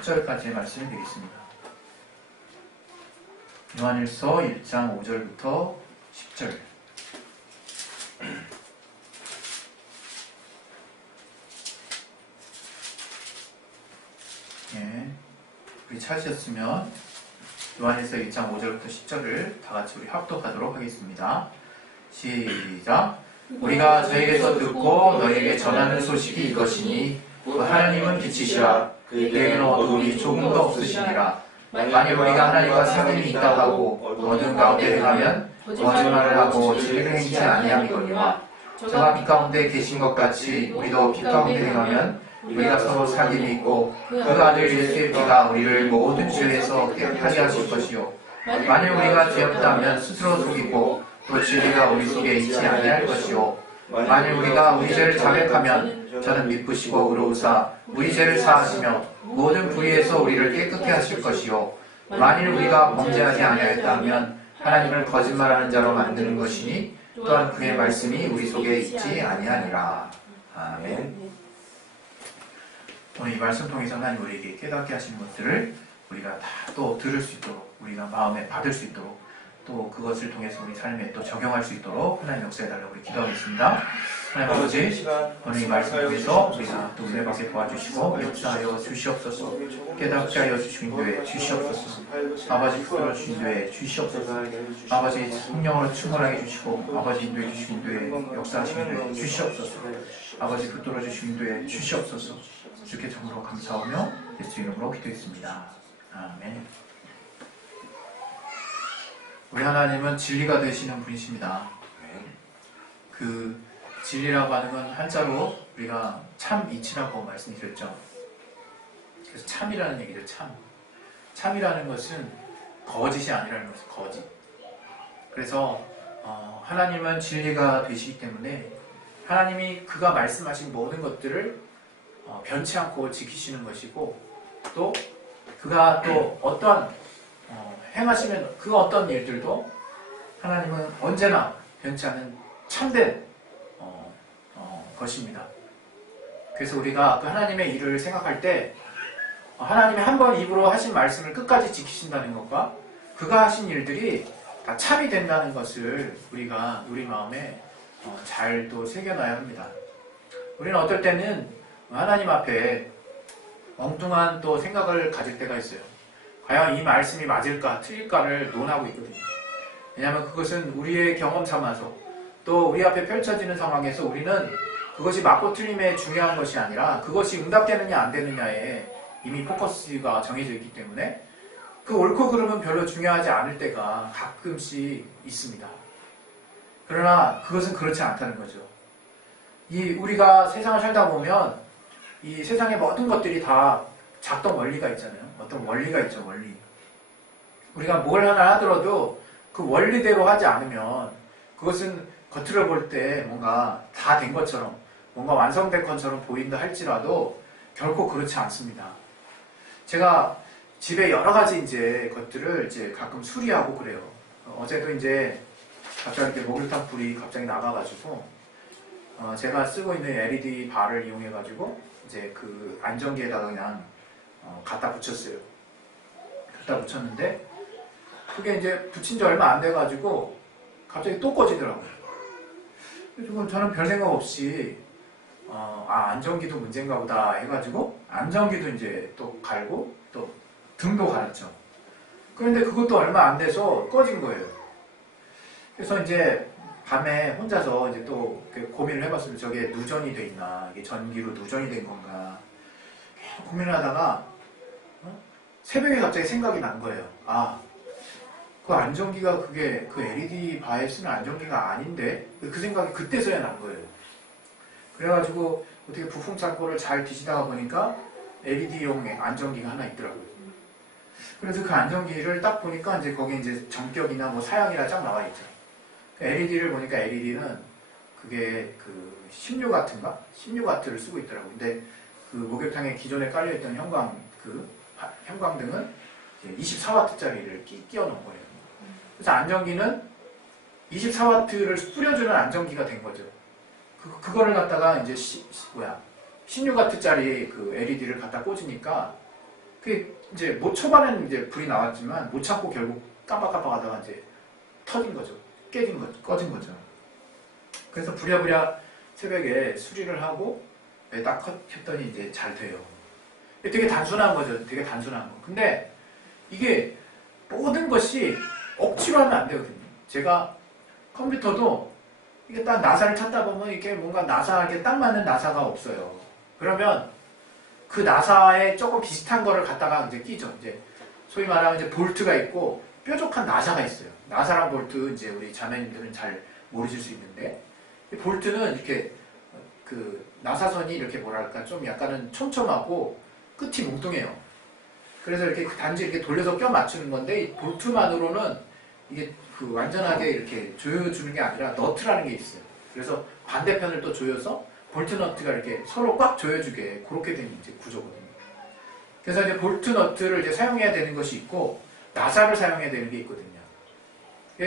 10절까지의 말씀을 드리겠습니다. 요한일서 1장 5절부터 10절. 우리 찾으셨으면 요한일서 1장 5절부터 10절을 다 같이 우리 합독하도록 하겠습니다. 시작. 우리가 저에게서 듣고 너에게 전하는 소식이 이것이니 하나님은 빛이시라 그에게는 어둠이 조금도 없으시니라. 만일 우리가 하나님과 상임이 있다 하고 어둠 가운데 행하면 거짓말을 하고 진리를 행치 아니함이거니와 저가 빛 가운데 계신 것 같이 우리도 빛 가운데 행하면 우리가 서로 사귐이 있고 그 아들 예수의 피가 우리를 모든 죄에서 깨끗하게 하실 것이요 만일 우리가 죄 없다면 스스로 속이고 또 진리가 우리 속에 있지 아니할 것이요 만일 우리가 우리 죄를 자백하면 저는 미쁘시고 의로우사 우리 죄를 사하시며 모든 불의에서 우리를 깨끗게 하실 것이요 만일 우리가 범죄하지 아니하였다면 하나님을 거짓말하는 자로 만드는 것이니 또한 그의 말씀이 우리 속에 있지 아니하니라. 아멘. 오늘 이 말씀 통해서 하나님 우리에게 깨닫게 하시는 것들을 우리가 다 또 들을 수 있도록 우리가 마음에 받을 수 있도록 또 그것을 통해서 우리 삶에 또 적용할 수 있도록 하나님 역사해달라고 우리 기도하겠습니다. 하나님 아버지, 오늘 이 말씀 통해서 우리가 또 은혜받게 도와주시고 역사하여 주시옵소서. 깨닫게 하여 주시고 인도해 주시옵소서. 아버지 풀어 주인도해 주시옵소서. 아버지 성령으로 충만하게 해주시고 아버지 인도해 주시고 인도해 역사하시고 인도해 주시옵소서. 아버지 붙들어 주시고 인도해 주시옵소서. 주께 정으로 감사하며 예수 이름으로 기도했습니다. 아멘. 우리 하나님은 진리가 되시는 분이십니다. 그 진리라고 하는 건 한자로 우리가 참 이치라고 말씀드렸죠. 그래서 참이라는 얘기죠. 참이라는 것은 거짓이 아니라는 것이죠. 거짓. 그래서 하나님은 진리가 되시기 때문에 하나님이 그가 말씀하신 모든 것들을 변치 않고 지키시는 것이고 또 그가 또 어떠한 행하시면 그 어떤 일들도 하나님은 언제나 변치 않은 참된 것입니다. 그래서 우리가 그 하나님의 일을 생각할 때 하나님이 한 번 입으로 하신 말씀을 끝까지 지키신다는 것과 그가 하신 일들이 다 참이 된다는 것을 우리가 우리 마음에 잘 또 새겨놔야 합니다. 우리는 어떨 때는 하나님 앞에 엉뚱한 또 생각을 가질 때가 있어요. 과연 이 말씀이 맞을까 틀릴까를 논하고 있거든요. 왜냐하면 그것은 우리의 경험 삼아서 또 우리 앞에 펼쳐지는 상황에서 우리는 그것이 맞고 틀림에 중요한 것이 아니라 그것이 응답되느냐 안 되느냐에 이미 포커스가 정해져 있기 때문에 그 옳고 그름은 별로 중요하지 않을 때가 가끔씩 있습니다. 그러나 그것은 그렇지 않다는 거죠. 우리가 세상을 살다 보면 이 세상의 모든 것들이 다 작동 원리가 있잖아요. 어떤 원리가 있죠. 원리. 우리가 뭘 하나 하더라도 그 원리대로 하지 않으면 그것은 겉으로 볼 때 뭔가 다 된 것처럼 뭔가 완성된 것처럼 보인다 할지라도 결코 그렇지 않습니다. 제가 집에 여러 가지 이제 것들을 이제 가끔 수리하고 그래요. 어제도 이제 갑자기 이렇게 목욕탕 불이 갑자기 나가가지고 제가 쓰고 있는 LED 바를 이용해가지고 이제 그 안전기에다가 그냥 갖다 붙였어요. 갖다 붙였는데 그게 이제 붙인 지 얼마 안 돼가지고 갑자기 또 꺼지더라고요. 그래서 저는 별 생각 없이 안전기도 문제인가 보다 해가지고 안전기도 이제 또 갈고 또 등도 갈았죠. 그런데 그것도 얼마 안 돼서 꺼진 거예요. 그래서 이제 밤에 혼자서 이제 또 고민을 해봤어요. 저게 누전이 돼 있나, 이게 전기로 누전이 된 건가. 계속 고민을 하다가 새벽에 갑자기 생각이 난 거예요. 그 안전기가 그게 그 LED 바에 쓰는 안전기가 아닌데 그 생각이 그때서야 난 거예요. 그래가지고 어떻게 부품 창고를 잘 뒤지다가 보니까 LED용 안전기가 하나 있더라고요. 그래서 그 안전기를 딱 보니까 이제 거기 이제 전격이나 뭐 사양이라 쫙 나와 있죠. LED를 보니까 LED는 그게 그 16W인가? 16W를 쓰고 있더라고요. 근데 그 목욕탕에 기존에 깔려있던 형광등은 24W짜리를 끼워 놓은 거예요. 그래서 안전기는 24W를 뿌려주는 안전기가 된 거죠. 그거를 갖다가 이제 16W짜리 그 LED를 갖다 꽂으니까 그 이제 뭐 초반에는 이제 불이 나왔지만 못 참고 결국 깜빡깜빡하다가 이제 터진 거죠. 깨진 거죠. 꺼진 거죠. 그래서 부랴부랴 새벽에 수리를 하고 딱 했더니 이제 잘 돼요. 되게 단순한 거죠. 되게 단순한 거. 근데 이게 모든 것이 억지로 하면 안 되거든요. 제가 컴퓨터도 이게 딱 나사를 찾다 보면 이게 뭔가 나사에게 딱 맞는 나사가 없어요. 그러면 그 나사에 조금 비슷한 거를 갖다가 이제 끼죠. 이제 소위 말하면 이제 볼트가 있고 뾰족한 나사가 있어요. 나사랑 볼트 이제 우리 자매님들은 잘 모르실 수 있는데 이 볼트는 이렇게 그 나사선이 이렇게 뭐랄까 좀 약간은 촘촘하고 끝이 뭉뚱해요. 그래서 이렇게 단지 이렇게 돌려서 껴 맞추는 건데 이 볼트만으로는 이게 그 완전하게 이렇게 조여주는 게 아니라 너트라는 게 있어요. 그래서 반대편을 또 조여서 볼트 너트가 이렇게 서로 꽉 조여주게 그렇게 된 이제 구조거든요. 그래서 이제 볼트 너트를 이제 사용해야 되는 것이 있고 나사를 사용해야 되는 게 있거든요.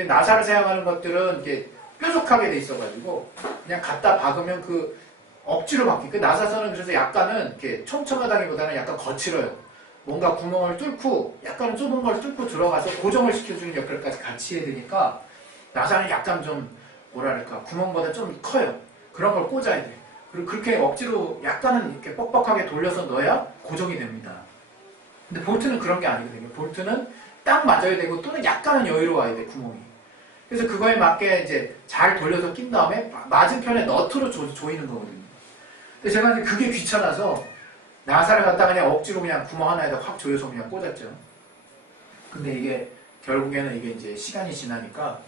나사를 사용하는 것들은 이게 뾰족하게 돼 있어가지고 그냥 갖다 박으면 그 억지로 박히. 그 나사선은 그래서 약간은 이렇게 촘촘하다기보다는 약간 거칠어요. 뭔가 구멍을 뚫고 약간은 좁은 걸 뚫고 들어가서 고정을 시켜주는 역할까지 같이 해야 되니까 나사는 약간 좀 뭐랄까 구멍보다 좀 커요. 그런 걸 꽂아야 돼. 그리고 그렇게 억지로 약간은 이렇게 뻑뻑하게 돌려서 넣어야 고정이 됩니다. 근데 볼트는 그런 게 아니거든요. 볼트는 딱 맞아야 되고 또는 약간은 여유로워야 돼 구멍이. 그래서 그거에 맞게 이제 잘 돌려서 낀 다음에 맞은편에 너트로 조이는 거거든요. 근데 제가 이제 그게 귀찮아서 나사를 갖다가 그냥 억지로 그냥 구멍 하나에다 확 조여서 그냥 꽂았죠. 근데 이게 결국에는 이게 이제 시간이 지나니까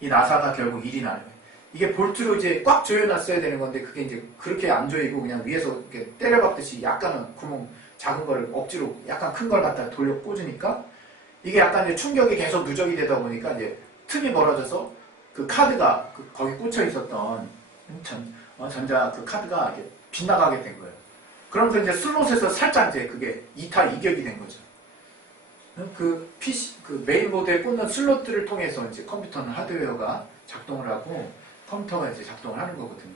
이 나사가 결국 일이 나는 거예요. 이게 볼트로 이제 꽉 조여놨어야 되는 건데 그게 이제 그렇게 안 조이고 그냥 위에서 이렇게 때려박듯이 약간은 구멍 작은 거를 억지로 약간 큰 걸 갖다 돌려 꽂으니까 이게 약간 이제 충격이 계속 누적이 되다 보니까 이제 틈이 벌어져서 그 카드가 거기 꽂혀 있었던 전자 그 카드가 이렇게 빗나가게 된 거예요. 그러면서 이제 슬롯에서 살짝 이제 그게 이탈이격이 된 거죠. 그 PC, 그 메인보드에 꽂는 슬롯들을 통해서 이제 컴퓨터는 하드웨어가 작동을 하고 컴퓨터가 이제 작동을 하는 거거든요.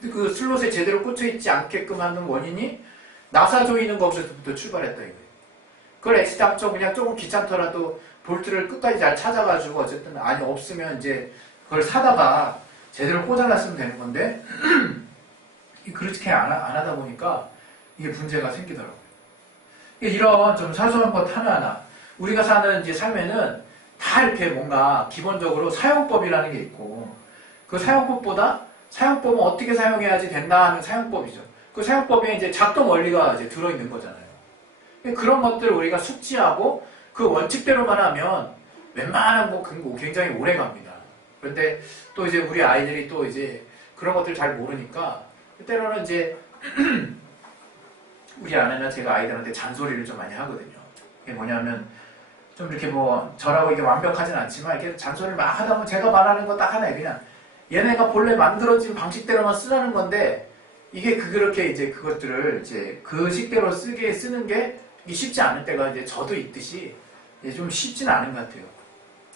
근데 그 슬롯에 제대로 꽂혀 있지 않게끔 하는 원인이 나사 조이는 것부터 출발했다 이거예요. 그걸 애시당초 그냥 조금 귀찮더라도 볼트를 끝까지 잘 찾아가지고 어쨌든 아니 없으면 이제 그걸 사다가 제대로 꽂아놨으면 되는 건데 그렇게 안 하다 보니까 이게 문제가 생기더라고요. 이런 좀 사소한 것 하나하나 우리가 사는 이제 삶에는 다 이렇게 뭔가 기본적으로 사용법이라는 게 있고 그 사용법보다 사용법은 어떻게 사용해야지 된다 하는 사용법이죠. 그 사용법에 이제 작동 원리가 이제 들어있는 거잖아요. 그런 것들을 우리가 숙지하고 그 원칙대로만 하면 웬만한 거 굉장히 오래 갑니다. 그런데 또 이제 우리 아이들이 또 이제 그런 것들 잘 모르니까 때로는 이제 우리 아내나 제가 아이들한테 잔소리를 좀 많이 하거든요. 이게 뭐냐면 좀 이렇게 뭐 저라고 이게 완벽하진 않지만 이렇게 잔소리를 막 하다 보면 제가 말하는 거 딱 하나예요. 그냥 얘네가 본래 만들어진 방식대로만 쓰라는 건데 이게 그렇게 이제 그것들을 이제 그 식대로 쓰는 게 쉽지 않을 때가 이제 저도 있듯이 좀 쉽지는 않은 것 같아요.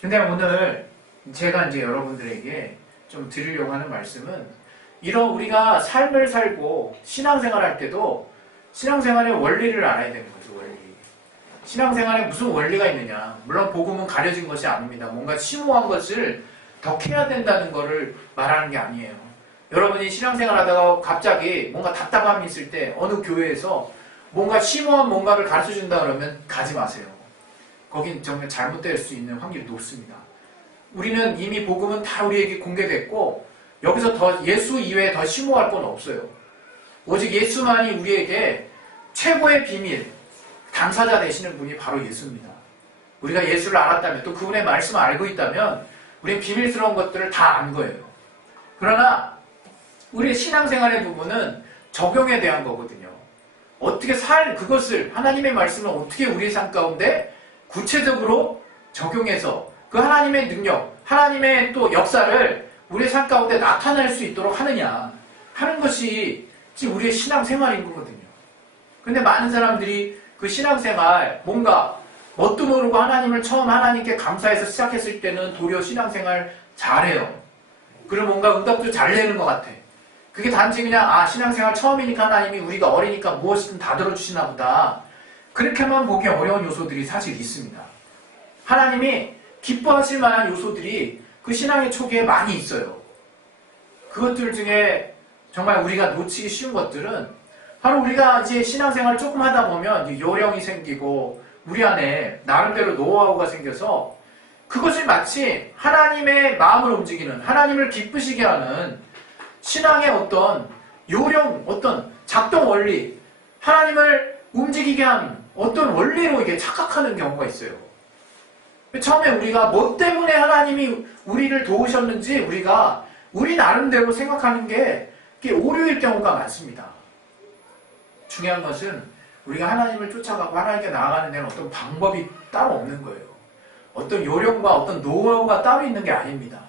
근데 오늘 제가 이제 여러분들에게 좀 드리려고 하는 말씀은 이런 우리가 삶을 살고 신앙생활 할 때도 신앙생활의 원리를 알아야 되는 거죠. 원리. 신앙생활에 무슨 원리가 있느냐. 물론 복음은 가려진 것이 아닙니다. 뭔가 심오한 것을 더 캐야 된다는 것을 말하는 게 아니에요. 여러분이 신앙생활 하다가 갑자기 뭔가 답답함이 있을 때 어느 교회에서 뭔가 심오한 뭔가를 가르쳐준다 그러면 가지 마세요. 거긴 정말 잘못될 수 있는 확률이 높습니다. 우리는 이미 복음은 다 우리에게 공개됐고 여기서 더 예수 이외에 더 심오할 건 없어요. 오직 예수만이 우리에게 최고의 비밀, 당사자 되시는 분이 바로 예수입니다. 우리가 예수를 알았다면 또 그분의 말씀을 알고 있다면 우리는 비밀스러운 것들을 다 안 거예요. 그러나 우리의 신앙생활의 부분은 적용에 대한 거거든요. 어떻게 그것을 하나님의 말씀을 어떻게 우리의 삶 가운데 구체적으로 적용해서 그 하나님의 능력, 하나님의 또 역사를 우리의 삶 가운데 나타낼 수 있도록 하느냐 하는 것이 지금 우리의 신앙생활인 거거든요. 근데 많은 사람들이 그 신앙생활 뭔가 뭣도 모르고 하나님을 처음 하나님께 감사해서 시작했을 때는 도리어 신앙생활 잘해요. 그리고 뭔가 응답도 잘 내는 것 같아. 그게 단지 그냥 신앙생활 처음이니까 하나님이 우리가 어리니까 무엇이든 다 들어주시나 보다. 그렇게만 보기 어려운 요소들이 사실 있습니다. 하나님이 기뻐하실 만한 요소들이 그 신앙의 초기에 많이 있어요. 그것들 중에 정말 우리가 놓치기 쉬운 것들은 바로 우리가 이제 신앙생활을 조금 하다 보면 요령이 생기고 우리 안에 나름대로 노하우가 생겨서 그것이 마치 하나님의 마음을 움직이는, 하나님을 기쁘시게 하는 신앙의 어떤 요령, 어떤 작동 원리, 하나님을 움직이게 하는 어떤 원리로 이게 착각하는 경우가 있어요. 처음에 우리가 뭐 때문에 하나님이 우리를 도우셨는지 우리가 우리 나름대로 생각하는 게 오류일 경우가 많습니다. 중요한 것은 우리가 하나님을 쫓아가고 하나님께 나아가는 데는 어떤 방법이 따로 없는 거예요. 어떤 요령과 어떤 노하우가 따로 있는 게 아닙니다.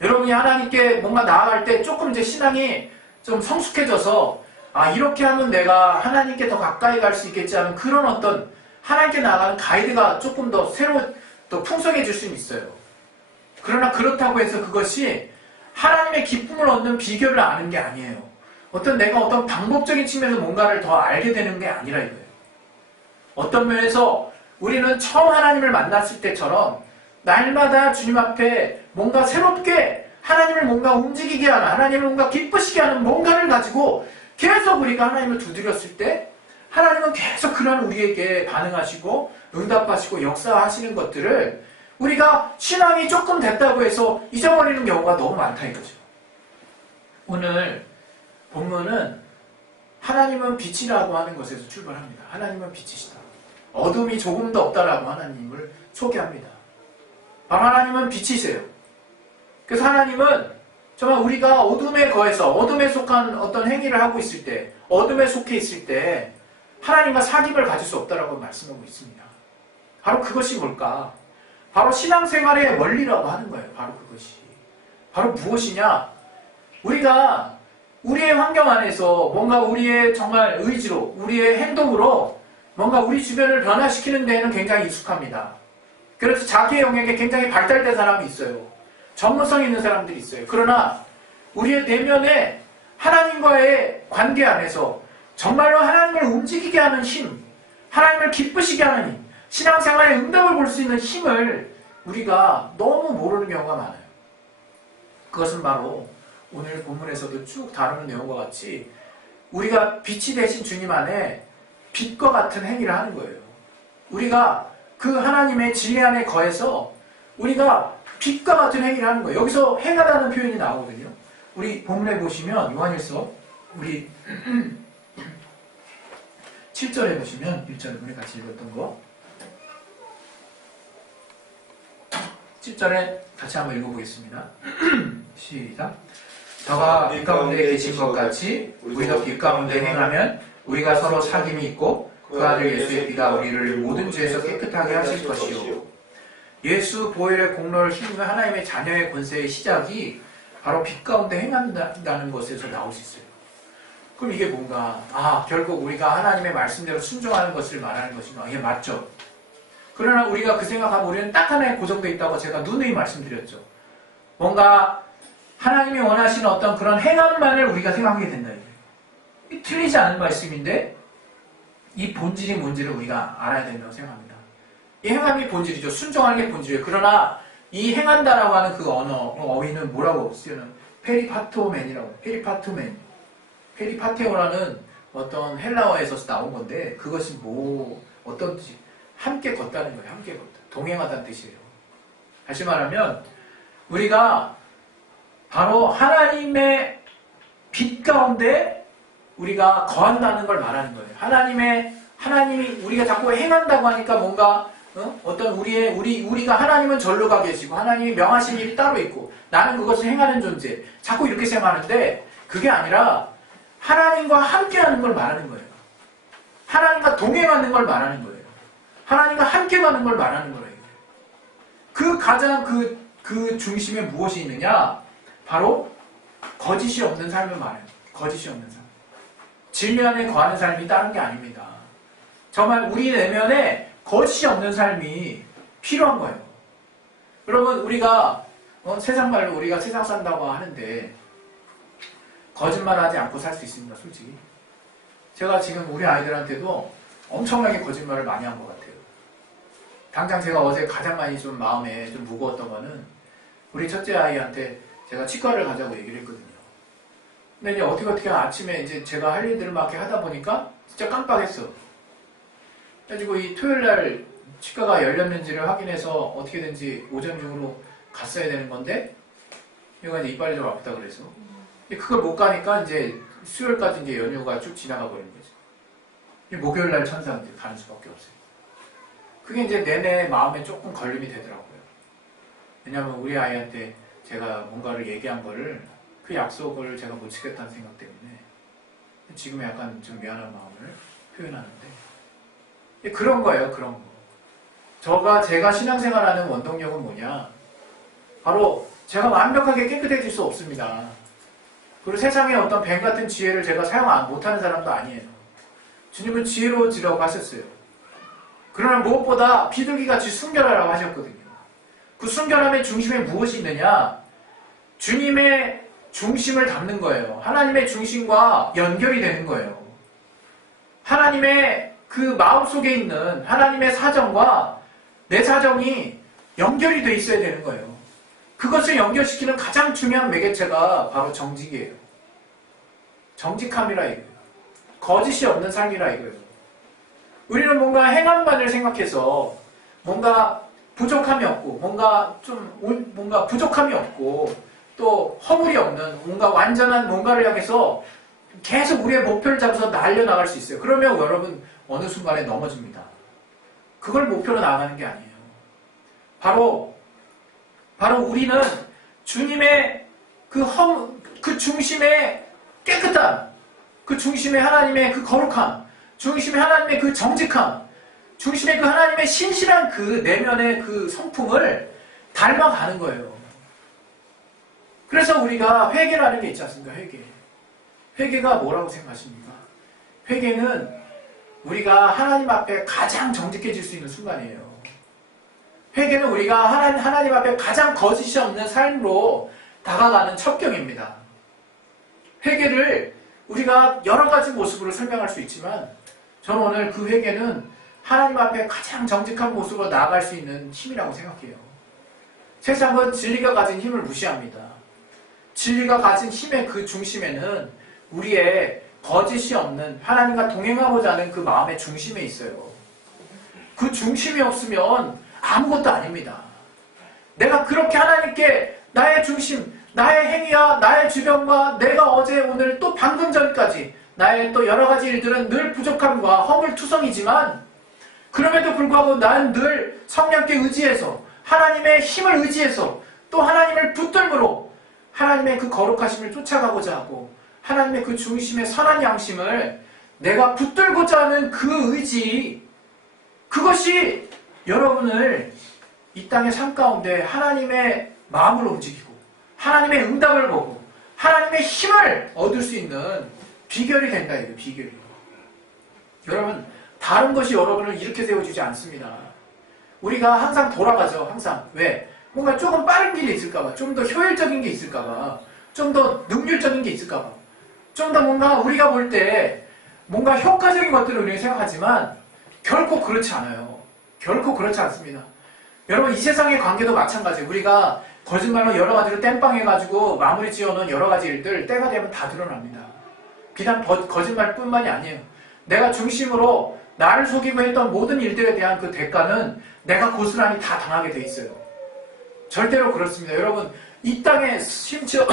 여러분이 하나님께 뭔가 나아갈 때 조금 이제 신앙이 좀 성숙해져서 이렇게 하면 내가 하나님께 더 가까이 갈 수 있겠지 하는 그런 어떤 하나님께 나아가는 가이드가 조금 더 더 풍성해질 수는 있어요. 그러나 그렇다고 해서 그것이 하나님의 기쁨을 얻는 비결을 아는 게 아니에요. 내가 어떤 방법적인 측면에서 뭔가를 더 알게 되는 게 아니라 이거예요. 어떤 면에서 우리는 처음 하나님을 만났을 때처럼 날마다 주님 앞에 뭔가 새롭게 하나님을 뭔가 움직이게 하는, 하나님을 뭔가 기쁘시게 하는 뭔가를 가지고 계속 우리가 하나님을 두드렸을 때 하나님은 계속 그런 우리에게 반응하시고 응답하시고 역사하시는 것들을 우리가 신앙이 조금 됐다고 해서 잊어버리는 경우가 너무 많다 이거죠. 오늘 본문은 하나님은 빛이라고 하는 것에서 출발합니다. 하나님은 빛이시다. 어둠이 조금도 없다라고 하나님을 소개합니다. 바로 하나님은 빛이세요. 그래서 하나님은 정말 우리가 어둠에 거해서 어둠에 속한 어떤 행위를 하고 있을 때, 어둠에 속해 있을 때 하나님과 사귐을 가질 수 없다라고 말씀하고 있습니다. 바로 그것이 뭘까? 바로 신앙생활의 원리라고 하는 거예요. 바로 그것이. 바로 무엇이냐? 우리가 우리의 환경 안에서 뭔가 우리의 정말 의지로, 우리의 행동으로 뭔가 우리 주변을 변화시키는 데에는 굉장히 익숙합니다. 그래서 자기의 영역에 굉장히 발달된 사람이 있어요. 전문성 있는 사람들이 있어요. 그러나 우리의 내면에 하나님과의 관계 안에서 정말로 하나님을 움직이게 하는 힘, 하나님을 기쁘시게 하는 힘, 신앙생활의 응답을 볼 수 있는 힘을 우리가 너무 모르는 경우가 많아요. 그것은 바로 오늘 본문에서도 쭉 다루는 내용과 같이 우리가 빛이 되신 주님 안에 빛과 같은 행위를 하는 거예요. 우리가 그 하나님의 진리 안에 거해서 우리가 빛과 같은 행위를 하는 거예요. 여기서 행하다는 표현이 나오거든요. 우리 본문에 보시면 요한일서 우리 7절에 보시면 1절에 우리 같이 읽었던 거 10절에 같이 한번 읽어보겠습니다. 시작. 저가 빛 가운데 계신 것 같이 우리도 빛 가운데 행하면 우리가 서로 사귐이 있고 그 아들 예수의 피가 우리를 모든 죄에서 깨끗하게 하실 것이요. 예수 보혈의 공로를 힘입는 하나님의 자녀의 권세의 시작이 바로 빛 가운데 행한다는 것에서 나올 수 있어요. 그럼 이게 뭔가 결국 우리가 하나님의 말씀대로 순종하는 것을 말하는 것인가? 이게 맞죠. 그러나 우리가 그 생각하면 우리는 딱 하나에 고정되어 있다고 제가 누누이 말씀드렸죠. 뭔가 하나님이 원하시는 어떤 그런 행함만을 우리가 생각하게 된다. 이게 틀리지 않은 말씀인데 이 본질이 뭔지를 우리가 알아야 된다고 생각합니다. 이 행함이 본질이죠. 순종하는 게 본질이에요. 그러나 이 행한다라고 하는 그 어휘는 뭐라고 쓰여는 페리파토멘이라고. 페리파테오라는 어떤 헬라어에서 나온 건데 그것이 어떤 뜻이 함께 걷다는 거예요. 함께 걷다. 동행하다는 뜻이에요. 다시 말하면 우리가 바로 하나님의 빛 가운데 우리가 거한다는 걸 말하는 거예요. 하나님이 우리가 자꾸 행한다고 하니까 뭔가 어떤 우리가 하나님은 절로 가 계시고 하나님이 명하신 일이 따로 있고 나는 그것을 행하는 존재. 자꾸 이렇게 생각하는데 그게 아니라 하나님과 함께하는 걸 말하는 거예요. 하나님과 동행하는 걸 말하는 거예요. 하나님과 함께 가는 걸 말하는 거예요. 그 가장 그 중심에 무엇이 있느냐? 바로 거짓이 없는 삶을 말해요. 거짓이 없는 삶. 진리 안에 거하는 삶이 다른 게 아닙니다. 정말 우리 내면에 거짓이 없는 삶이 필요한 거예요. 여러분 우리가 세상 말로 우리가 세상 산다고 하는데 거짓말하지 않고 살 수 있습니다. 솔직히. 제가 지금 우리 아이들한테도 엄청나게 거짓말을 많이 한 것 같아요. 당장 제가 어제 가장 많이 좀 마음에 좀 무거웠던 거는 우리 첫째 아이한테 제가 치과를 가자고 얘기를 했거든요. 근데 이제 어떻게 아침에 이제 제가 할 일들을 막 이렇게 하다 보니까 진짜 깜빡했어. 그래가지고 이 토요일날 치과가 열렸는지를 확인해서 어떻게든지 오전 중으로 갔어야 되는 건데 얘가 이제 이빨이 좀 아프다 그래서 그걸 못 가니까 이제 수요일까지 이제 연휴가 쭉 지나가 버린 거죠. 목요일날 천상 이제 가는 수밖에 없어요. 그게 이제 내내 마음에 조금 걸림이 되더라고요. 왜냐하면 우리 아이한테 제가 뭔가를 얘기한 거를 그 약속을 제가 못 지켰다는 생각 때문에 지금 약간 좀 미안한 마음을 표현하는데 그런 거예요. 그런 거. 제가 신앙생활하는 원동력은 뭐냐? 바로 제가 완벽하게 깨끗해질 수 없습니다. 그리고 세상에 어떤 뱀 같은 지혜를 제가 사용 못하는 사람도 아니에요. 주님은 지혜로워지라고 하셨어요. 그러나 무엇보다 비둘기같이 순결하라고 하셨거든요. 그 순결함의 중심에 무엇이 있느냐? 주님의 중심을 담는 거예요. 하나님의 중심과 연결이 되는 거예요. 하나님의 그 마음속에 있는 하나님의 사정과 내 사정이 연결이 돼 있어야 되는 거예요. 그것을 연결시키는 가장 중요한 매개체가 바로 정직이에요. 정직함이라 이거예요. 거짓이 없는 삶이라 이거예요. 우리는 뭔가 행함만을 생각해서 뭔가 부족함이 없고 뭔가 부족함이 없고 또 허물이 없는 뭔가 완전한 뭔가를 향해서 계속 우리의 목표를 잡아서 날려나갈 수 있어요. 그러면 여러분 어느 순간에 넘어집니다. 그걸 목표로 나가는 게 아니에요. 바로 우리는 주님의 그 중심의 깨끗함, 그 중심의 하나님의 그 거룩함, 중심의 하나님의 그 정직함, 중심의 그 하나님의 신실한 그 내면의 그 성품을 닮아가는 거예요. 그래서 우리가 회개라는 게 있지 않습니까? 회개가 뭐라고 생각하십니까? 회개는 우리가 하나님 앞에 가장 정직해질 수 있는 순간이에요. 회개는 우리가 하나님 앞에 가장 거짓이 없는 삶으로 다가가는 첩경입니다. 회개를 우리가 여러 가지 모습으로 설명할 수 있지만 저는 오늘 그 회개는 하나님 앞에 가장 정직한 모습으로 나아갈 수 있는 힘이라고 생각해요. 세상은 진리가 가진 힘을 무시합니다. 진리가 가진 힘의 그 중심에는 우리의 거짓이 없는 하나님과 동행하고자 하는 그 마음의 중심에 있어요. 그 중심이 없으면 아무것도 아닙니다. 내가 그렇게 하나님께 나의 중심, 나의 행위와 나의 주변과 내가 어제 오늘 또 방금 전까지 나의 또 여러 가지 일들은 늘 부족함과 허물투성이지만 그럼에도 불구하고 나는 늘 성령께 의지해서 하나님의 힘을 의지해서 또 하나님을 붙들므로 하나님의 그 거룩하심을 쫓아가고자 하고 하나님의 그 중심의 선한 양심을 내가 붙들고자 하는 그 의지, 그것이 여러분을 이 땅의 삶 가운데 하나님의 마음으로 움직이고 하나님의 응답을 보고 하나님의 힘을 얻을 수 있는 비결이 된다. 이거 비결이. 여러분 다른 것이 여러분을 이렇게 세워주지 않습니다. 우리가 항상 돌아가죠. 항상. 왜? 뭔가 조금 빠른 길이 있을까봐, 좀 더 효율적인 게 있을까봐, 좀 더 능률적인 게 있을까봐, 좀 더 뭔가 우리가 볼 때 뭔가 효과적인 것들을 우리가 생각하지만 결코 그렇지 않아요. 결코 그렇지 않습니다. 여러분 이 세상의 관계도 마찬가지예요. 우리가 거짓말로 여러 가지로 땜빵해가지고 마무리 지어놓은 여러 가지 일들 때가 되면 다 드러납니다. 비단 거짓말뿐만이 아니에요. 내가 중심으로 나를 속이고 했던 모든 일들에 대한 그 대가는 내가 고스란히 다 당하게 돼 있어요. 절대로 그렇습니다. 여러분 이 땅에 심지어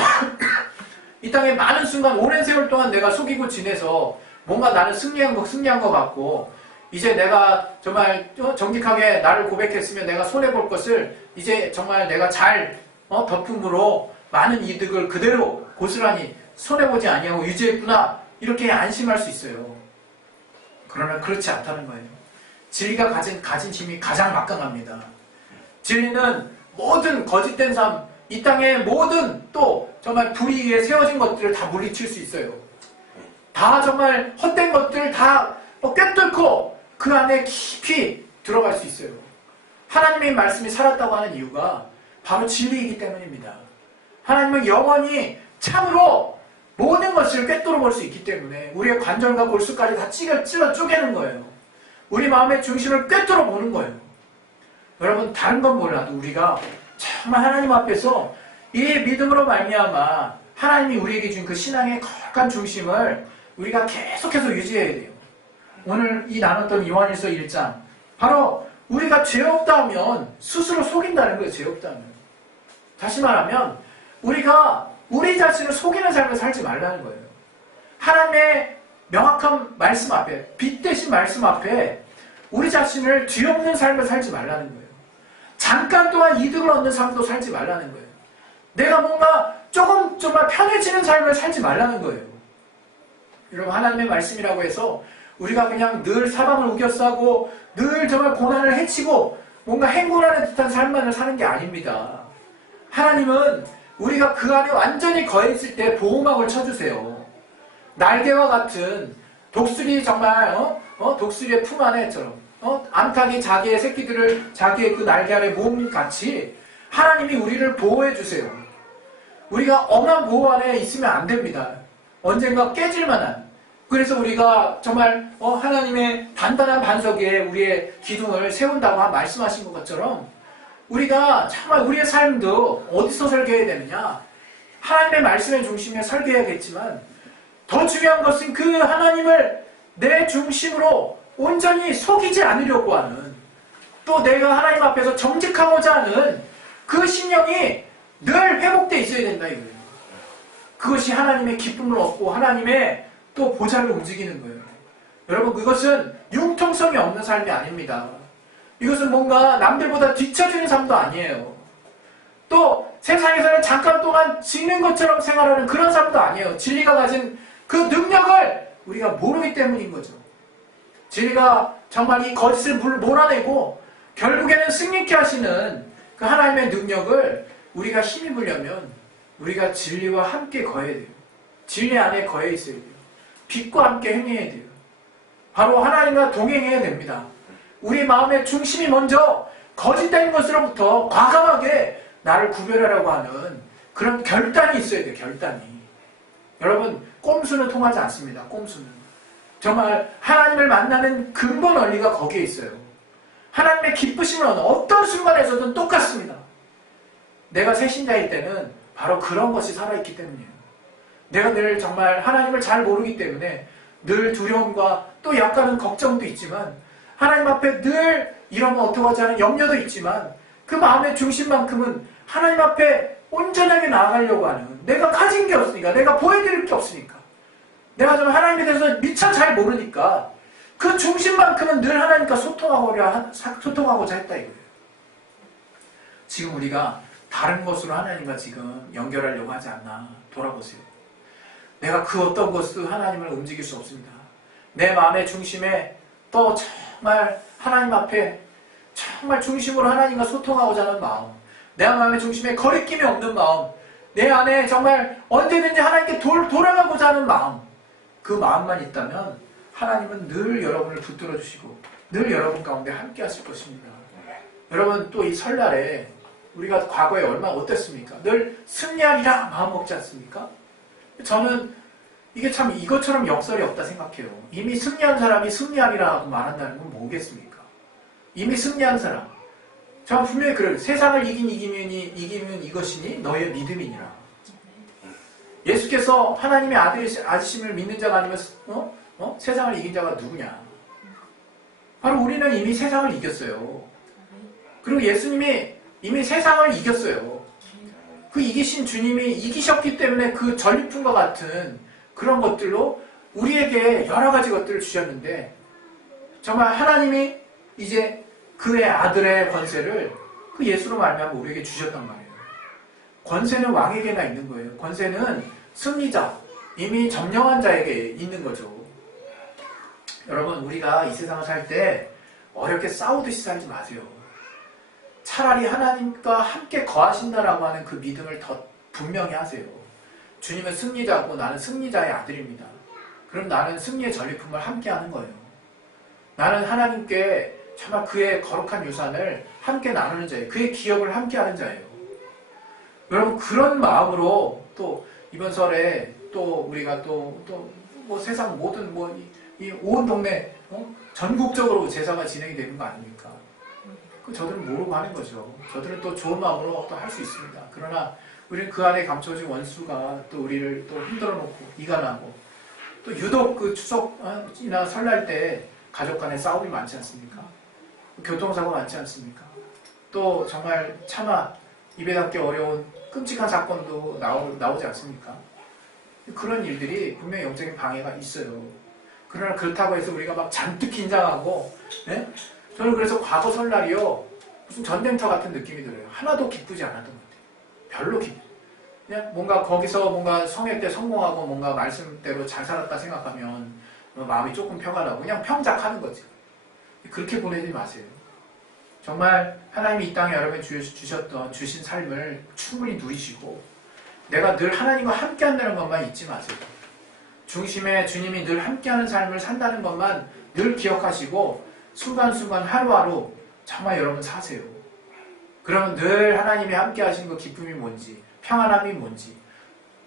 이 땅에 많은 순간 오랜 세월 동안 내가 속이고 지내서 뭔가 나는 승리한 것 같고 이제 내가 정말 정직하게 나를 고백했으면 내가 손해볼 것을 이제 정말 내가 잘 덮음으로 많은 이득을 그대로 고스란히 손해보지 아니하고 유지했구나 이렇게 안심할 수 있어요. 그러나 그렇지 않다는 거예요. 진리가 가진 힘이 가장 막강합니다. 진리는 모든 거짓된 삶, 이 땅의 모든 또 정말 불의 위에 세워진 것들을 다 물리칠 수 있어요. 다 정말 헛된 것들을 다 꿰뚫고 그 안에 깊이 들어갈 수 있어요. 하나님의 말씀이 살았다고 하는 이유가 바로 진리이기 때문입니다. 하나님은 영원히 참으로 모든 것을 꿰뚫어 볼 수 있기 때문에 우리의 관절과 골수까지 다 찔러 쪼개는 거예요. 우리 마음의 중심을 꿰뚫어 보는 거예요. 여러분, 다른 건 몰라도 우리가 정말 하나님 앞에서 이 믿음으로 말미암아 하나님이 우리에게 준 그 신앙의 거룩한 중심을 우리가 계속해서 유지해야 돼요. 오늘 이 나눴던 요한일서 1장, 바로 우리가 죄 없다 하면 스스로 속인다는 거예요. 죄 없다 하면. 다시 말하면 우리가 우리 자신을 속이는 삶을 살지 말라는 거예요. 하나님의 명확한 말씀 앞에, 빛 대신 말씀 앞에 우리 자신을 뒤엎는 삶을 살지 말라는 거예요. 잠깐 동안 이득을 얻는 삶도 살지 말라는 거예요. 내가 뭔가 조금 정말 편해지는 삶을 살지 말라는 거예요. 여러분, 하나님의 말씀이라고 해서 우리가 그냥 늘 사방을 우겨싸고 늘 정말 고난을 헤치고 뭔가 행군하는 듯한 삶만을 사는 게 아닙니다. 하나님은 우리가 그 안에 완전히 거해있을 때 보호막을 쳐주세요. 날개와 같은 독수리 정말 독수리의 품 안에처럼 암탉이 자기의 새끼들을 자기의 그 날개 아래 모음 같이 하나님이 우리를 보호해 주세요. 우리가 엄한 보호 안에 있으면 안 됩니다. 언젠가 깨질 만한. 그래서 우리가 정말 하나님의 단단한 반석 위에 우리의 기둥을 세운다고 말씀하신 것처럼 우리가 정말 우리의 삶도 어디서 설계해야 되느냐? 하나님의 말씀의 중심에 설계해야겠지만 더 중요한 것은 그 하나님을 내 중심으로 온전히 속이지 않으려고 하는, 또 내가 하나님 앞에서 정직하고자 하는 그 신령이 늘 회복되어 있어야 된다 이거예요. 그것이 하나님의 기쁨을 얻고 하나님의 또 보좌를 움직이는 거예요. 여러분, 그것은 융통성이 없는 삶이 아닙니다. 이것은 뭔가 남들보다 뒤처지는 삶도 아니에요. 또 세상에서는 잠깐 동안 지는 것처럼 생활하는 그런 삶도 아니에요. 진리가 가진 그 능력을 우리가 모르기 때문인 거죠. 진리가 정말 이 거짓을 몰아내고 결국에는 승리케 하시는 그 하나님의 능력을 우리가 힘입으려면 우리가 진리와 함께 거해야 돼요. 진리 안에 거해 있어야 돼요. 빛과 함께 행해야 돼요. 바로 하나님과 동행해야 됩니다. 우리 마음의 중심이 먼저 거짓된 것으로부터 과감하게 나를 구별하라고 하는 그런 결단이 있어야 돼요. 결단이. 여러분, 꼼수는 통하지 않습니다. 꼼수는. 정말 하나님을 만나는 근본 원리가 거기에 있어요. 하나님의 기쁘심을 얻는 어떤 순간에서든 똑같습니다. 내가 새신자일 때는 바로 그런 것이 살아있기 때문이에요. 내가 늘 정말 하나님을 잘 모르기 때문에 늘 두려움과 또 약간은 걱정도 있지만 하나님 앞에 늘 이러면 어떡하지 하는 염려도 있지만 그 마음의 중심만큼은 하나님 앞에 온전하게 나아가려고 하는, 내가 가진 게 없으니까, 내가 보여드릴 게 없으니까, 내가 좀 하나님에 대해서 미처 잘 모르니까 그 중심만큼은 늘 하나님과 소통하고자 했다 이거예요. 지금 우리가 다른 것으로 하나님과 지금 연결하려고 하지 않나 돌아보세요. 내가 그 어떤 것도 하나님을 움직일 수 없습니다. 내 마음의 중심에 또 정말 하나님 앞에 정말 중심으로 하나님과 소통하고자 하는 마음, 내 마음의 중심에 거리낌이 없는 마음, 내 안에 정말 언제든지 하나님께 돌아가고자 하는 마음, 그 마음만 있다면 하나님은 늘 여러분을 붙들어 주시고 늘 여러분 가운데 함께 하실 것입니다. 여러분, 또 이 설날에 우리가 과거에 얼마나 어땠습니까? 늘 승리하리라 마음 먹지 않습니까? 저는 이게 참 이것처럼 역설이 없다 생각해요. 이미 승리한 사람이 승리하리라 하고 말한다는 건 뭐겠습니까? 이미 승리한 사람. 저는 분명히 그래요. 세상을 이기면 이것이니 너의 믿음이니라. 예수께서 하나님의 아들이심을 믿는 자가 아니면 세상을 이긴 자가 누구냐? 바로 우리는 이미 세상을 이겼어요. 그리고 예수님이 이미 세상을 이겼어요. 그 이기신 주님이 이기셨기 때문에 그 전리품과 같은 그런 것들로 우리에게 여러 가지 것들을 주셨는데, 정말 하나님이 이제 그의 아들의 권세를 그 예수로 말미암아 우리에게 주셨단 말이에요. 권세는 왕에게나 있는 거예요. 권세는 승리자, 이미 점령한 자에게 있는 거죠. 여러분, 우리가 이 세상을 살 때 어렵게 싸우듯이 살지 마세요. 차라리 하나님과 함께 거하신다라고 하는 그 믿음을 더 분명히 하세요. 주님은 승리자고 나는 승리자의 아들입니다. 그럼 나는 승리의 전리품을 함께 하는 거예요. 나는 하나님께 정말 그의 거룩한 유산을 함께 나누는 자예요. 그의 기업을 함께 하는 자예요. 여러분, 그런 마음으로 또 이번 설에 또 우리가 또 뭐 세상 모든 이 온 동네 전국적으로 제사가 진행이 되는 거 아닙니까? 저들은 모르고 하는 거죠. 저들은 또 좋은 마음으로 또 할 수 있습니다. 그러나 우리는 그 안에 감춰진 원수가 또 우리를 또 흔들어 놓고 이간하고, 또 유독 그 추석이나 설날 때 가족 간에 싸움이 많지 않습니까? 교통사고 많지 않습니까? 또 정말 차마 입에 담기 어려운 끔찍한 사건도 나오지 않습니까? 그런 일들이 분명히 영적인 방해가 있어요. 그러나 그렇다고 해서 우리가 막 잔뜩 긴장하고, 네? 저는 그래서 과거 설날이요, 무슨 전쟁터 같은 느낌이 들어요. 하나도 기쁘지 않았던 것 같아요. 별로 그냥 뭔가 거기서 뭔가 성회 때 성공하고 뭔가 말씀대로 잘 살았다 생각하면 마음이 조금 평가 나고 그냥 평작하는 거죠. 그렇게 보내지 마세요. 정말 하나님이 이 땅에 여러분이 주신 삶을 충분히 누리시고, 내가 늘 하나님과 함께 한다는 것만 잊지 마세요. 중심에 주님이 늘 함께하는 삶을 산다는 것만 늘 기억하시고, 순간순간 하루하루 정말 여러분 사세요. 그러면 늘 하나님이 함께 하신 그 기쁨이 뭔지, 평안함이 뭔지,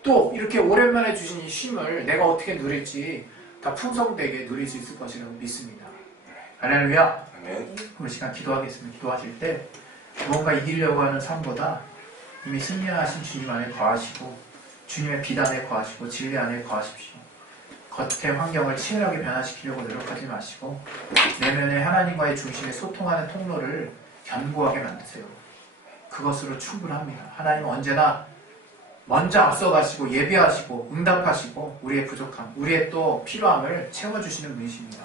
또 이렇게 오랜만에 주신 이 쉼을 내가 어떻게 누릴지 다 풍성되게 누릴 수 있을 것이라고 믿습니다. 할렐루야. 아멘. 우리 시간 기도하겠습니다. 기도하실 때 무언가 이기려고 하는 삶보다 이미 승리하신 주님 안에 거하시고, 주님의 빛 안에 거하시고, 진리 안에 거하십시오. 겉의 환경을 치열하게 변화시키려고 노력하지 마시고, 내면의 하나님과의 중심에 소통하는 통로를 견고하게 만드세요. 그것으로 충분합니다. 하나님은 언제나 먼저 앞서가시고 예비하시고 응답하시고 우리의 부족함, 우리의 또 필요함을 채워주시는 분이십니다.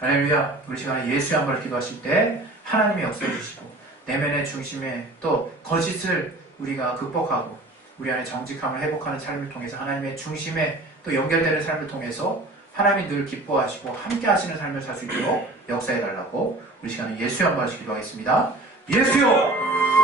할렐루야. 우리 시간에 예수의 한번 기도하실 때 하나님의 역사해 주시고, 내면의 중심에 또 거짓을 우리가 극복하고 우리 안에 정직함을 회복하는 삶을 통해서 하나님의 중심에 또 연결되는 삶을 통해서 하나님이 늘 기뻐하시고 함께 하시는 삶을 살 수 있도록 역사해 달라고 우리 시간에 예수의 한번 기도하겠습니다. 예수요!